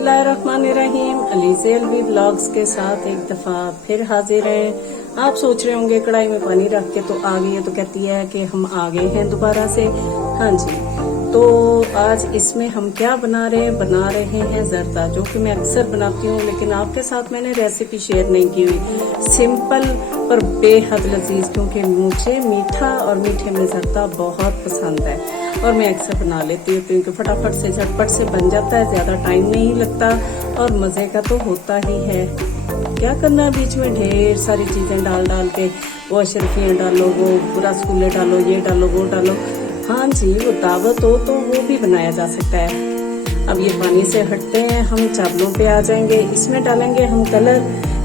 बिस्मिल्लाहिर्रहमानिर्रहीम। अलीज़े अलवी ब्लॉग्स के साथ एक दफा फिर हाजिर हैं। आप सोच रहे होंगे कढ़ाई में पानी रख के तो आ गई है, तो कहती है कि हम आ गए हैं दोबारा से। हाँ जी, तो आज इसमें हम क्या बना रहे हैं जरदा, जो कि मैं अक्सर बनाती हूँ, लेकिन आपके साथ मैंने रेसिपी शेयर नहीं की हुई। सिंपल पर बेहद लजीज, क्योंकि मुझे मीठा और मीठे में जरदा बहुत पसंद है और मैं अक्सर बना लेती हूँ, क्योंकि फटाफट से झटपट से बन जाता है, ज्यादा टाइम नहीं लगता और मजे का तो होता ही है। क्या करना है, बीच में ढेर सारी चीजें डाल के, वो अशरफियाँ डालो, वो रसगुल्ले डालो, ये डालो, वो डालो। हाँ जी, वो दावत हो तो वो भी बनाया जा सकता है। अब ये पानी से हटते हैं, हम चावलों पे आ जाएंगे। इसमें डालेंगे हम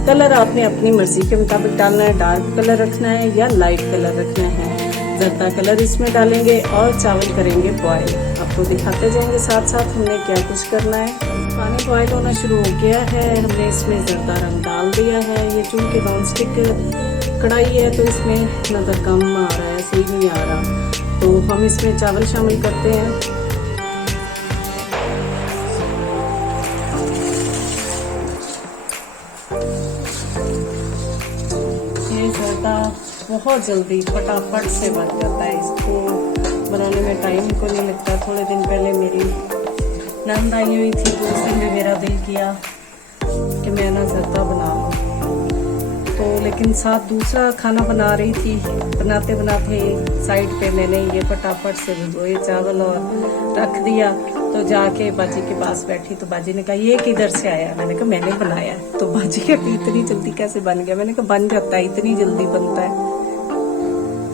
कलर आपने अपनी मर्जी के मुताबिक डालना है। डार्क कलर रखना है या लाइट कलर रखना है। जरदा कलर इसमें डालेंगे और चावल करेंगे बॉयल। आपको दिखाते जाएंगे साथ साथ हमने क्या कुछ करना है। पानी बॉयल होना शुरू हो गया है, हमने इसमें जरदा रंग डाल दिया है। ये चूंकि नॉन स्टिक कढ़ाई है तो इसमें नजर कम आ रहा है, सही नहीं आ रहा, तो हम इसमें चावल शामिल करते हैं। ये जरदा बहुत जल्दी फटाफट से बन जाता है, इसको बनाने में टाइम को नहीं लगता। थोड़े दिन पहले मेरी नंद आई हुई थी, तो उस दिन भी मेरा दिल किया कि मैं ना जरदा बना लूँ, तो लेकिन साथ दूसरा खाना बना रही थी। बनाते बनाते साइड पे मैंने ये फटाफट से भिगोए चावल और रख दिया। तो जाके बाजी के पास बैठी तो बाजी ने कहा ये किधर से आया। मैंने कहा मैंने बनाया। तो बाजी कहती इतनी जल्दी कैसे बन गया। मैंने कहा बन जाता है, इतनी जल्दी बनता है।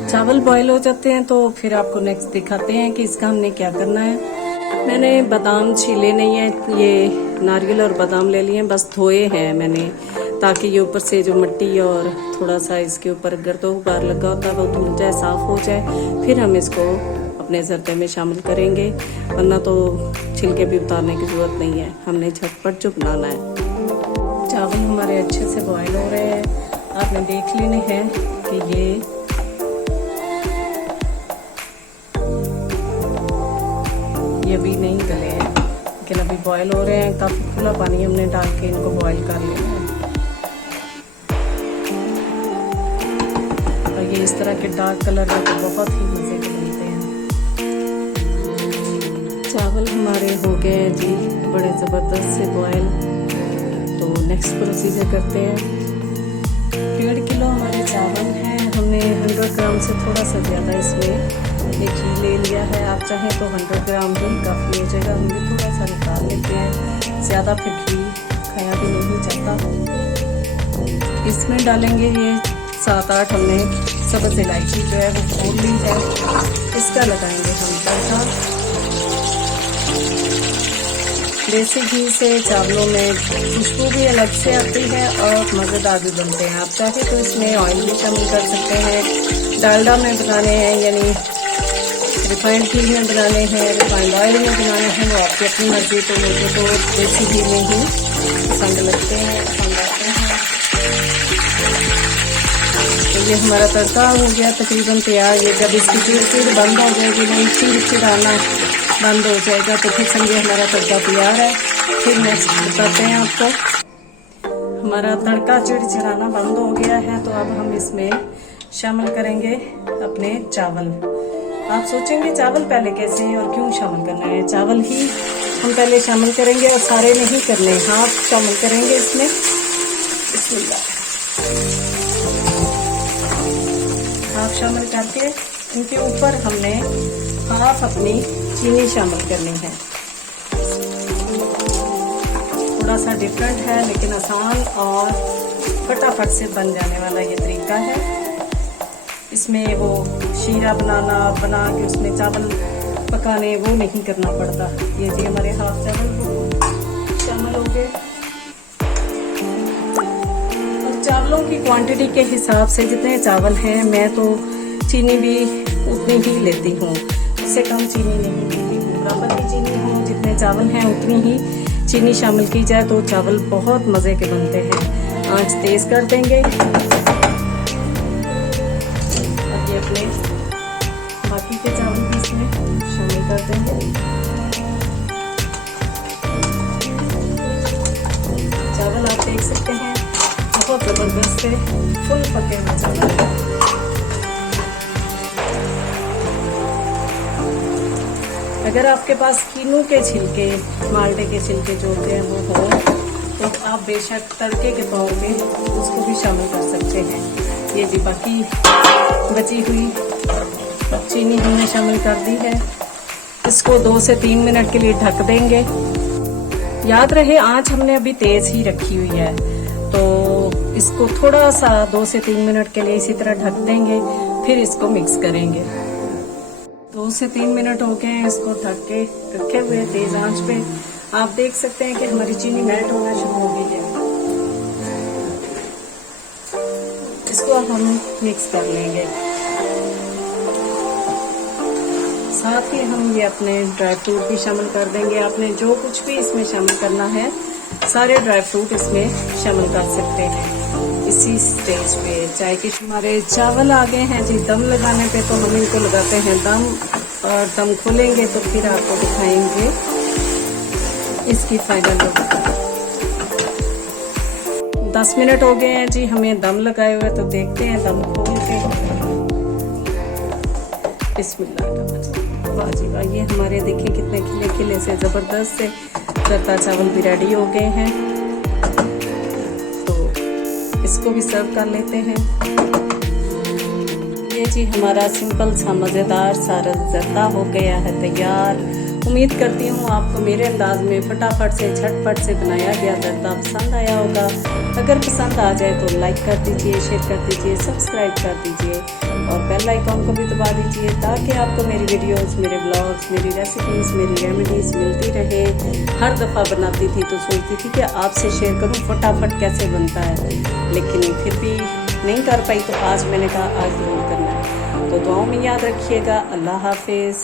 चावल बॉयल हो जाते हैं तो फिर आपको नेक्स्ट दिखाते हैं कि इसका हमने क्या करना है। मैंने बादाम छीले नहीं है, ये नारियल और बादाम ले लिए, बस धोए हैं मैंने, ताकि ये ऊपर से जो मिट्टी और थोड़ा सा इसके ऊपर गर्दो गुबार लगा होता है वो धुल जाए, साफ हो जाए। फिर हम इसको अपने जरदे में शामिल करेंगे, वरना तो छिलके भी उतारने की जरूरत नहीं है, हमने झटपट जो बनाना है। चावल हमारे अच्छे से बॉयल हो रहे हैं, आपने देख लेने हैं कि ये भी नहीं गले हैं, लेकिन अभी बॉयल हो रहे हैं। काफी खुला पानी हमने डाल के इनको बॉयल कर लेना है। और ये इस तरह के डार्क कलर में तो बहुत ही मजे के बनते हैं। चावल हमारे हो गए हैं जी बड़े जबरदस्त से बॉयल। तो नेक्स्ट प्रोसीजर करते हैं। 1.5 किलो हमारे चावल हैं, हमने 100 ग्राम से थोड़ा सा ज़्यादा इसमें घी ले लिया है। आप चाहें तो 100 ग्राम ही काफ़ी हो जाएगा। हम भी थोड़ा सा निकाल लेते हैं, ज़्यादा फिर घी खाया भी नहीं जाता। इसमें डालेंगे ये 7-8 हमने सब्ज़ इलायची जो है वो खोल ली है, इसका लगाएंगे हम तड़का। देसी घी से चावलों में खुशबू भी अलग से आती है और मज़ेदार भी बनते हैं। आप चाहे तो इसमें ऑयल भी शामिल कर सकते हैं। डालडा में बनाने हैं यानी रिफाइंड घी में बनाने हैं, रिफाइंड ऑयल में बनाने हैं, वो आपकी अपनी मर्जी। तो मुझे तो देसी घी में ही पसंद लगते हैं, पसंद आते हैं। तो ये हमारा तड़का हो गया तकरीबन तैयार। ये जब इसकी चिड़ बंद हो जाएगी, नहीं चिड़ाना बंद हो जाएगा, तो फिर समझिए हमारा तड़का तैयार है। फिर नेक्स्ट बताते हैं आपको। हमारा तड़का चिड़ाना बंद हो गया है, तो अब हम इसमें शामिल करेंगे अपने चावल। आप सोचेंगे चावल पहले कैसे और क्यों शामिल करना है। चावल ही हम पहले शामिल करेंगे और सारे नहीं करने, हाफ शामिल करेंगे इसमें। हाफ शामिल करके इनके ऊपर हमने हाफ अपनी चीनी शामिल करनी है। थोड़ा सा डिफरेंट है लेकिन आसान और फटाफट से बन जाने वाला ये तरीका है। इसमें वो शीरा बना के उसमें चावल पकाने वो नहीं करना पड़ता। ये जी हमारे हाफ चावल शामिल हो गए। और चावलों की क्वांटिटी के हिसाब से जितने चावल हैं, मैं तो चीनी भी उतनी ही लेती हूँ, इससे कम चीनी नहीं लेती हूँ। बराबर की चीनी हो, जितने चावल हैं उतनी ही चीनी शामिल की जाए तो चावल बहुत मज़े के बनते हैं। आंच तेज कर देंगे। अपने बाकी के चावल भी इसमें शामिल कर देंगे। देख सकते हैं बहुत ज़बरदस्त है, फुल पके हुए चावल है। अगर आपके पास कीनू के छिलके, माल्टे के छिलके जो होते हैं वो हो तो आप बेशक तड़के के तौर पे उसको भी शामिल कर सकते हैं। ये जी बाकी बची हुई चीनी हमने शामिल कर दी है। इसको 2 से 3 मिनट के लिए ढक देंगे। याद रहे आंच हमने अभी तेज ही रखी हुई है, तो इसको थोड़ा सा 2 से 3 मिनट के लिए इसी तरह ढक देंगे, फिर इसको मिक्स करेंगे। 2 से 3 मिनट हो गए हैं इसको ढक के रखे हुए तेज आंच पे। आप देख सकते हैं कि हमारी चीनी मेल्ट होना शुरू हो गई है। इसको हम मिक्स कर लेंगे। साथ ही हम ये अपने ड्राई फ्रूट भी शामिल कर देंगे। आपने जो कुछ भी इसमें शामिल करना है सारे ड्राई फ्रूट इसमें शामिल कर सकते हैं इसी स्टेज पे। चाय के हमारे चावल आ गए हैं जी। दम लगाने पे तो हम इनको लगाते हैं दम, और दम खोलेंगे तो फिर आपको दिखाएंगे इसकी फाइनल लुक। 10 मिनट हो गए हैं जी हमें दम लगाए हुए, तो देखते हैं दम खोल के। बिस्मिल्लाह। वाह जी वाह, ये हमारे देखें कितने खिले खिले से ज़बरदस्त से जरदा चावल भी रेडी हो गए हैं। तो इसको भी सर्व कर लेते हैं। ये जी हमारा सिंपल सा मज़ेदार सारा जरदा हो गया है तैयार। उम्मीद करती हूँ आपको मेरे अंदाज में फटाफट से झटपट से बनाया गया जरदा पसंद आया होगा। अगर पसंद आ जाए तो लाइक कर दीजिए, शेयर कर दीजिए, सब्सक्राइब कर दीजिए और बेल आइकॉन को भी दबा दीजिए, ताकि आपको मेरी वीडियोस, मेरे ब्लॉग्स, मेरी रेसिपीज़, मेरी रेमेडीज़ मिलती रहे। हर दफ़ा बनाती थी तो सोचती थी कि आपसे शेयर करूँ फटाफट कैसे बनता है, लेकिन फिर भी नहीं कर पाई, तो आज मैंने कहा आज ज़रूर करना है। तो दुआओं में याद रखिएगा। अल्लाह हाफिज़।